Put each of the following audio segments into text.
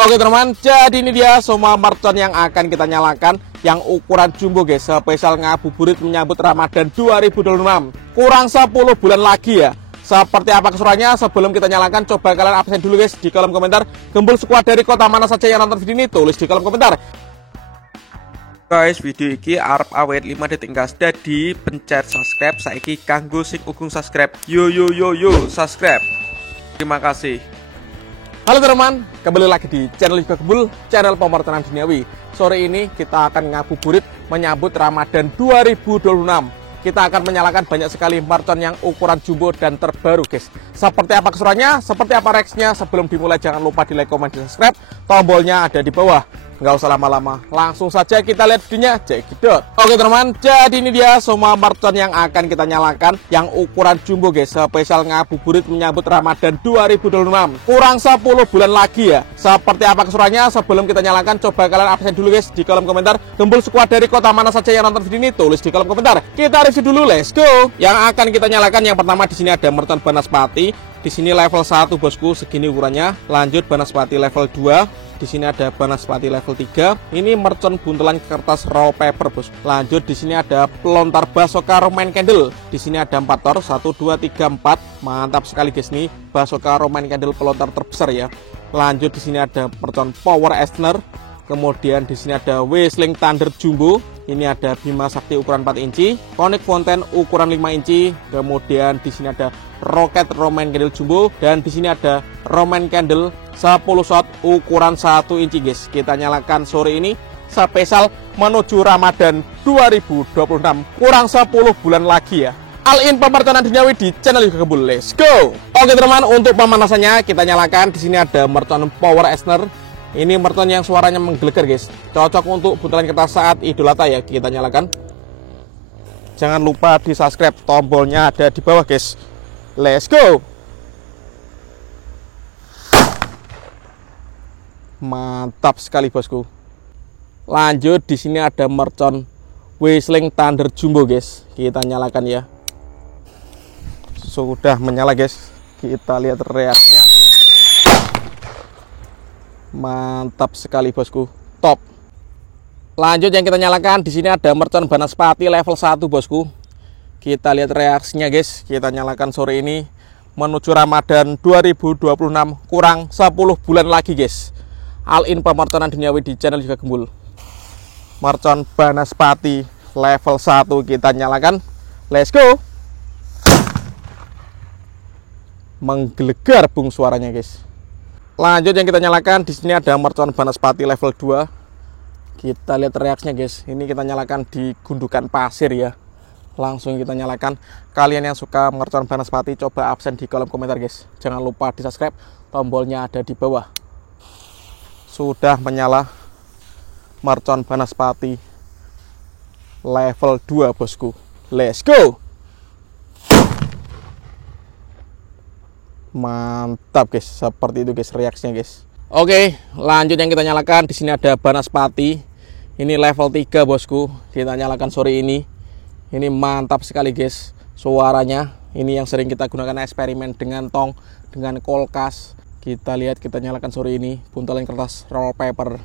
Oke teman, jadi ini dia semua mercon yang akan kita nyalakan yang ukuran jumbo guys, spesial ngabuburit menyambut Ramadan 2026. Kurang 10 bulan lagi ya. Seperti apa keseruannya sebelum kita nyalakan, coba kalian absen dulu guys di kolom komentar. Gembul squad dari kota mana saja yang nonton video ini, tulis di kolom komentar. Guys, video ini arep awet 5 detik gas dadi pencet subscribe saiki kanggo sing ugung subscribe. Yo subscribe. Terima kasih. Halo teman, kembali lagi di channel Juga Gembul, channel pemertenaan duniawi. Sore ini kita akan ngabuburit menyambut Ramadan 2026. Kita akan menyalakan banyak sekali mercon yang ukuran jumbo dan terbaru guys. Seperti apa keseruannya, seperti apa reaksinya, sebelum dimulai jangan lupa di like, komen, dan subscribe. Tombolnya ada di bawah. Nggak usah lama-lama, langsung saja kita lihat videonya, cekidot. Oke teman, jadi ini dia semua mercon yang akan kita nyalakan yang ukuran jumbo guys, spesial ngabuburit menyambut Ramadan 2026. Kurang 10 bulan lagi ya. Seperti apa keseruannya sebelum kita nyalakan, coba kalian absen dulu guys di kolom komentar. Gembul squad dari kota mana saja yang nonton video ini, tulis di kolom komentar. Kita review dulu, let's go. Yang akan kita nyalakan yang pertama di sini ada mercon Banaspati. Di sini level 1 bosku, segini ukurannya. Lanjut Banaspati level 2. Di sini ada Banaspati level 3. Ini mercon buntelan kertas roll paper bos. Lanjut di sini ada pelontar Basoka Roman Candle. Di sini ada 4 tor, 1 2 3 4. Mantap sekali guys nih, Basoka Roman Candle pelontar terbesar ya. Lanjut di sini ada mercon Power Eisner. Kemudian di sini ada Whistling Thunder Jumbo. Ini ada Bima Sakti ukuran 4 inci, Conic Fountain ukuran 5 inci. Kemudian di sini ada Rocket Roman Candle Jumbo dan di sini ada Roman Candle 10 shot ukuran 1 inci guys. Kita nyalakan sore ini spesial menuju Ramadan 2026. Kurang 10 bulan lagi ya. All in pemertenaan duniawi di channel Juga Gembul. Let's go. Oke teman, untuk pemanasannya kita nyalakan. Di sini ada mercon Power Eisner. Ini mercon yang suaranya menggelegar guys. Cocok untuk buntelan kertas saat Idul Adha ya. Kita nyalakan. Jangan lupa di subscribe, tombolnya ada di bawah guys. Let's go. Mantap sekali bosku. Lanjut di sini ada mercon Whistling Thunder Jumbo guys. Kita nyalakan ya. Sudah menyala guys. Kita lihat reaksinya. Mantap sekali bosku. Top. Lanjut yang kita nyalakan di sini ada mercon Banaspati level 1 bosku. Kita lihat reaksinya guys. Kita nyalakan sore ini menuju Ramadan 2026. Kurang 10 bulan lagi guys. All in pemertenaan duniawi di channel Juga Gembul. Mercon Banaspati level 1 kita nyalakan. Let's go. Menggelegar bung suaranya guys. Lanjut yang kita nyalakan di sini ada mercon Banaspati level 2. Kita lihat reaksinya guys. Ini kita nyalakan di gundukan pasir ya. Langsung kita nyalakan. Kalian yang suka mercon Banaspati coba absen di kolom komentar guys. Jangan lupa di subscribe. Tombolnya ada di bawah. Sudah menyala mercon Banaspati level 2 bosku. Let's go. Mantap guys, seperti itu guys reaksinya guys. Oke, lanjut yang kita nyalakan di sini ada Banaspati. Ini level 3 bosku. Kita nyalakan sore ini. Ini mantap sekali guys suaranya. Ini yang sering kita gunakan eksperimen dengan tong, dengan kolkas. Kita lihat, kita nyalakan sore ini buntelan kertas roll paper.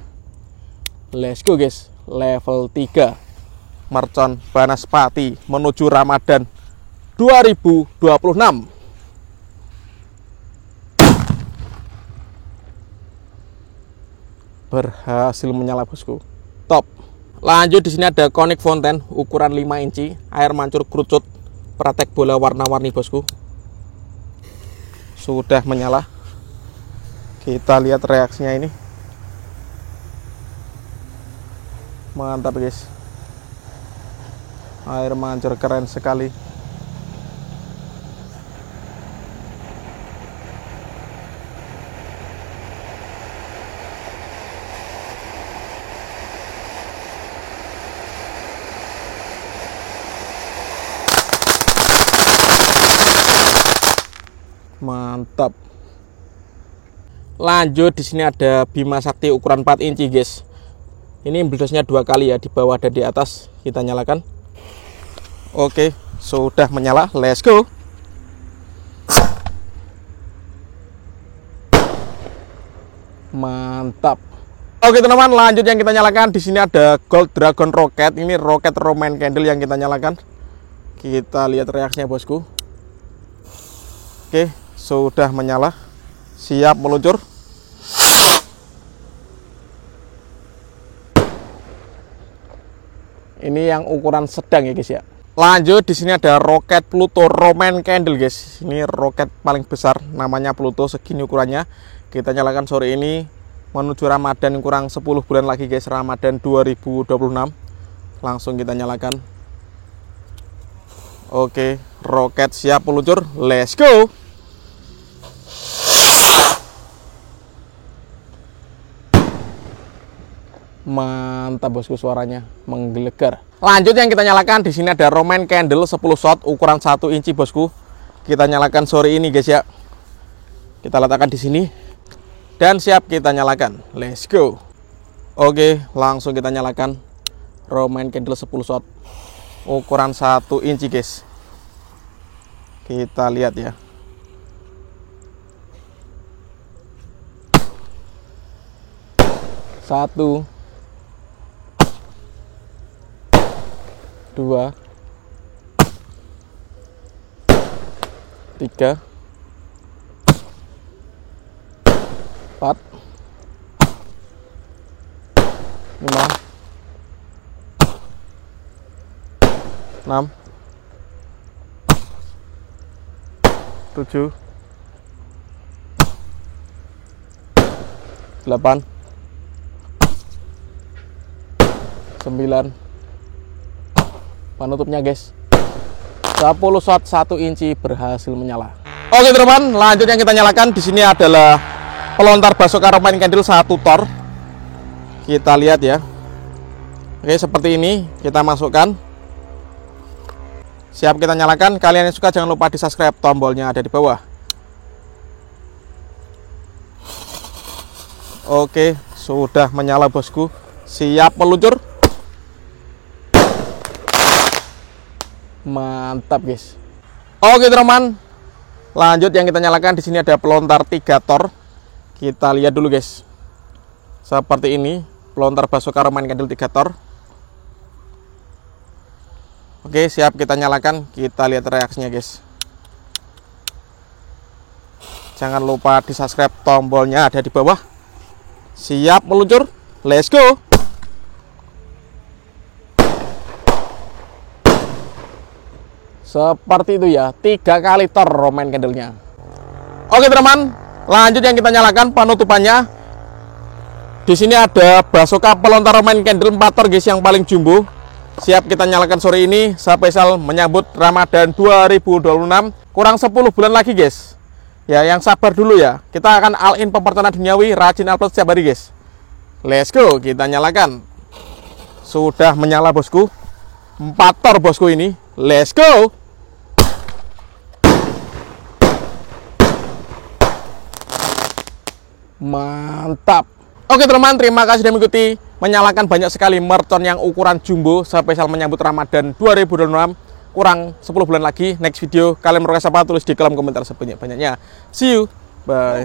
Let's go guys. Level 3 mercon Banaspati menuju Ramadan 2026. Berhasil menyala bosku. Top. Lanjut di sini ada Conic Fountain ukuran 5 inci, air mancur kerucut, praktek bola warna-warni bosku. Sudah menyala. Kita lihat reaksinya ini. Mantap guys. Air mancur keren sekali. Mantap. Lanjut di sini ada Bima Sakti ukuran 4 inci guys. Ini bledosnya 2 kali ya, di bawah dan di atas. Kita nyalakan. Oke, sudah menyala. Let's go. Mantap. Oke teman-teman, lanjut yang kita nyalakan. Di sini ada Gold Dragon Rocket. Ini roket Roman candle yang kita nyalakan. Kita lihat reaksinya bosku. Oke, sudah menyala. Siap meluncur. Ini yang ukuran sedang ya guys ya. Lanjut, di sini ada roket Pluto Roman candle guys. Ini roket paling besar, namanya Pluto, segini ukurannya. Kita nyalakan sore ini menuju Ramadan, kurang 10 bulan lagi guys, Ramadan 2026. Langsung kita nyalakan. Oke, roket siap meluncur. Let's go. Mantap bosku, suaranya menggelegar. Lanjut yang kita nyalakan, di sini ada Roman candle 10 shot ukuran 1 inci bosku. Kita nyalakan sore ini guys ya. Kita letakkan di sini dan siap kita nyalakan. Let's go. Oke, langsung kita nyalakan Roman candle 10 shot ukuran 1 inci guys. Kita lihat ya. Satu, 2, 3, 4, 5, 6, 7, 8, 9. Penutupnya guys, 10 shot 1 inci berhasil menyala. Oke teman-teman, lanjut yang kita nyalakan. Di sini adalah pelontar Basoka Roman candle 1 tor. Kita lihat ya. Oke, seperti ini kita masukkan. Siap kita nyalakan. Kalian yang suka jangan lupa di subscribe, tombolnya ada di bawah. Oke, sudah menyala bosku. Siap meluncur. Mantap guys. Oke teman-teman, lanjut yang kita nyalakan. Di sini ada pelontar 3 tor. Kita lihat dulu guys. Seperti ini, pelontar Basoka Roman candle 3 tor. Oke, siap kita nyalakan. Kita lihat reaksinya guys. Jangan lupa di subscribe, tombolnya ada di bawah. Siap meluncur. Let's go. Seperti itu ya, 3 kali tor Roman candlenya. Oke teman-teman, lanjut yang kita nyalakan penutupannya. Di sini ada Basoka pelontar Roman candle 4 tor guys, yang paling jumbo. Siap kita nyalakan sore ini, spesial menyambut Ramadan 2026. Kurang 10 bulan lagi guys. Ya, yang sabar dulu ya. Kita akan all in pepertanan duniawi, rajin upload setiap hari guys. Let's go, kita nyalakan. Sudah menyala bosku. 4 tor bosku ini. Let's go. Mantap. Oke teman-teman, terima kasih sudah mengikuti. Menyalakan banyak sekali mercon yang ukuran jumbo, spesial menyambut Ramadan 2026. Kurang 10 bulan lagi. Next video kalian merasa apa, tulis di kolom komentar sebanyak-banyaknya. See you, bye.